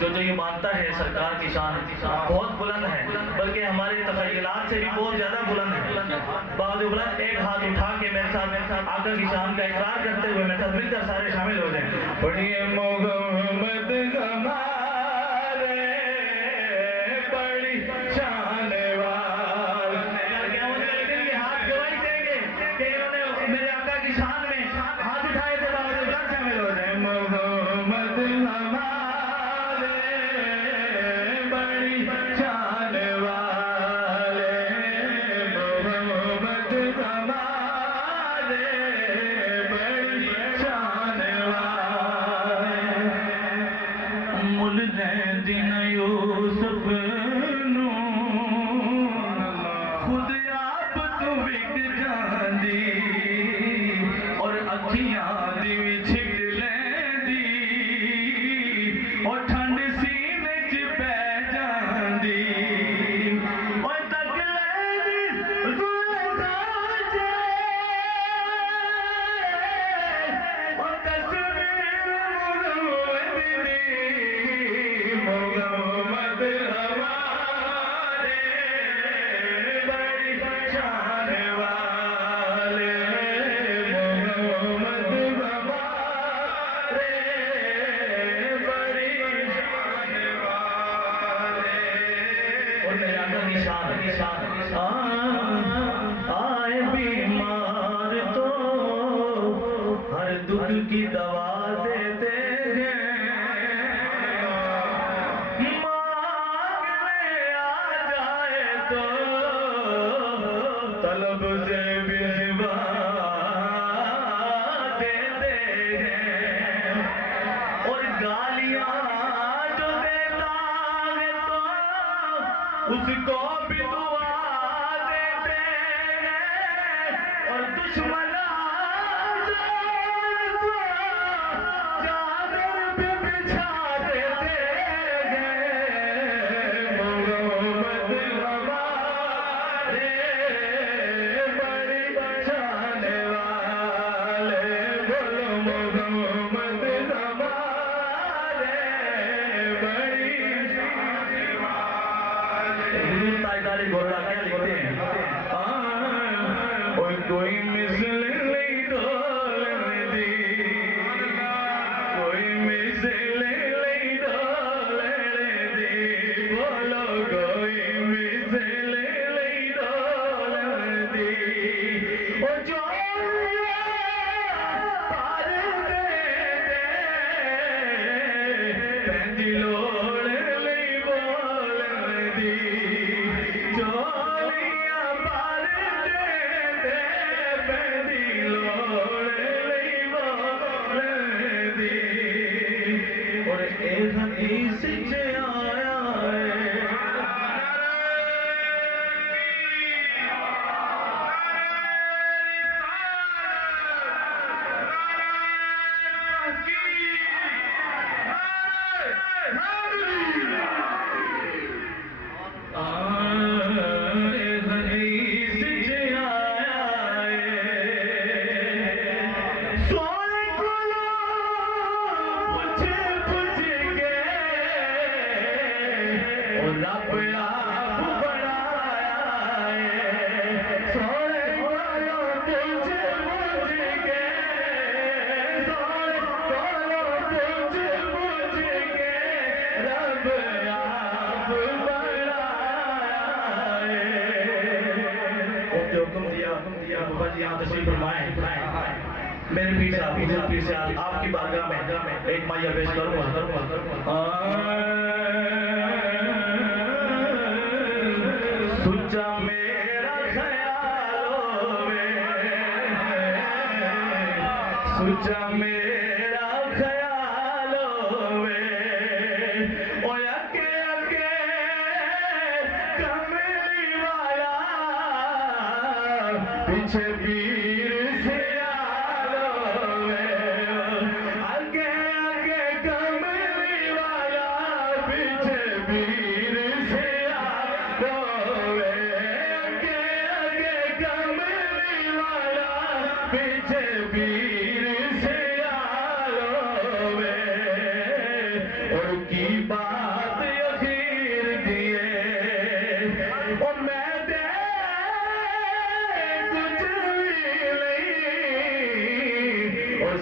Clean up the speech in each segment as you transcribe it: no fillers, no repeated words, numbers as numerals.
जो ये मानता है सरकार की शान बहुत बुलंद है, बल्कि हमारे तखयलात से भी बहुत ज्यादा बुलंद है। बहुत बुलंद एक हाथ उठा के मेरे साथ आका की शान का इकरार करते हुए मेरे साथ मिलकर सारे शामिल हो जाए। पढ़िए मोहम्मद हमारे बड़ी शान वाले, क्या उनके हाथ गवाही देंगे कि इन्होंने मेरे आका की शान में हाथ उठाए थे, बहुत शामिल हो जाए। मोहम्मद हमारे आए बीमार तो हर दुख की दवा देते हैं, मांगने आ जाए तो तलब से बिजवा देते हैं, और गालियां जो देता है तो उसको भी एक हदीस च आया मेरे पीर से आपकी बारगाह में एक माया पेश करूंगा। सुच्चा मेरा ख्याल होवे, सुच्चा मेरा ख्याल होवे, ओ अगे अगे कमली वाला पीछे पीर से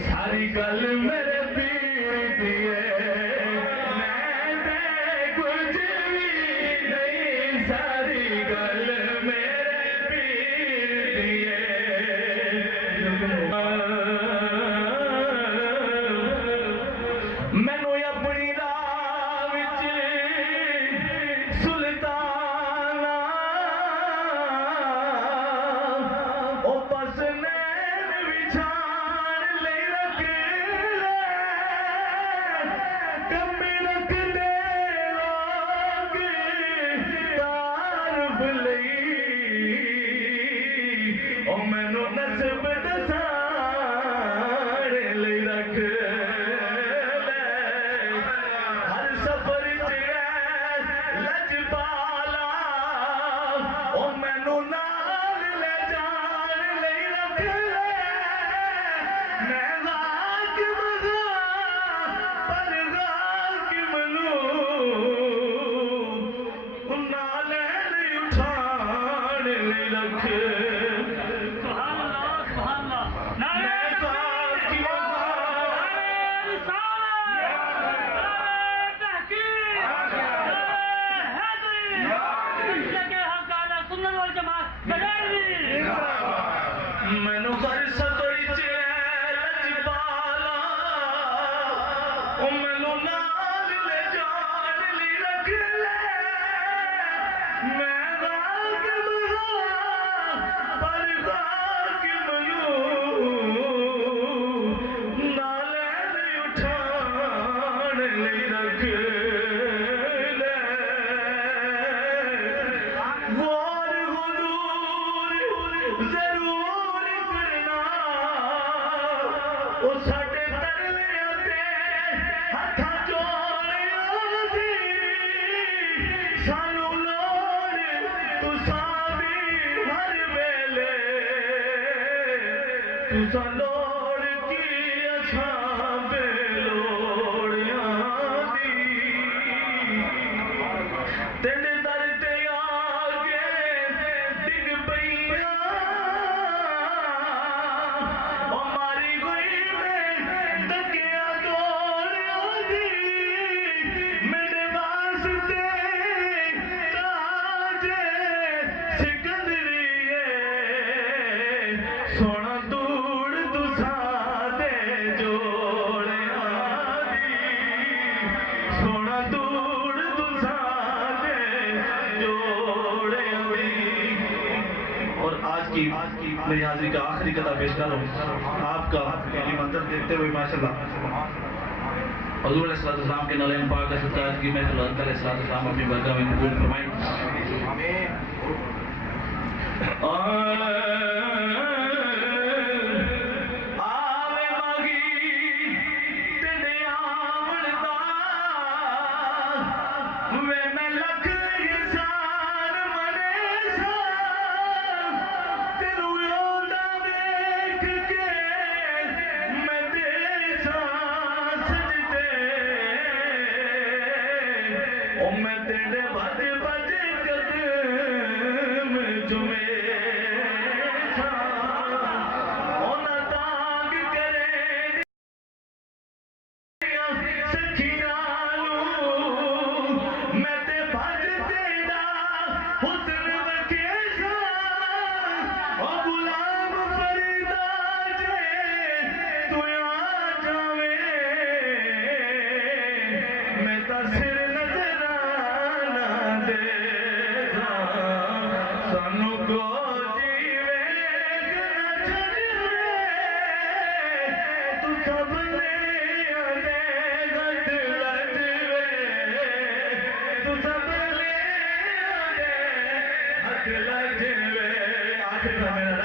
सारी गल मेरे पीर दिए, मैं ते कुछ भी नहीं, सारी गल मेरे पीर दिए। मैनू अपनी राह विच सुल्ताना ओ पसंद मेरी हाजिरी का आखिरी कथा पेश कर रहा हूँ आपका मंजर देखते हुए माशाल्लाह। हुजूर अलैहिस्सलाम के नलैन पाक का सत्कार की महफिल अलैहिस्सलाम अपनी बरकत में कबूल फरमाए। मेरा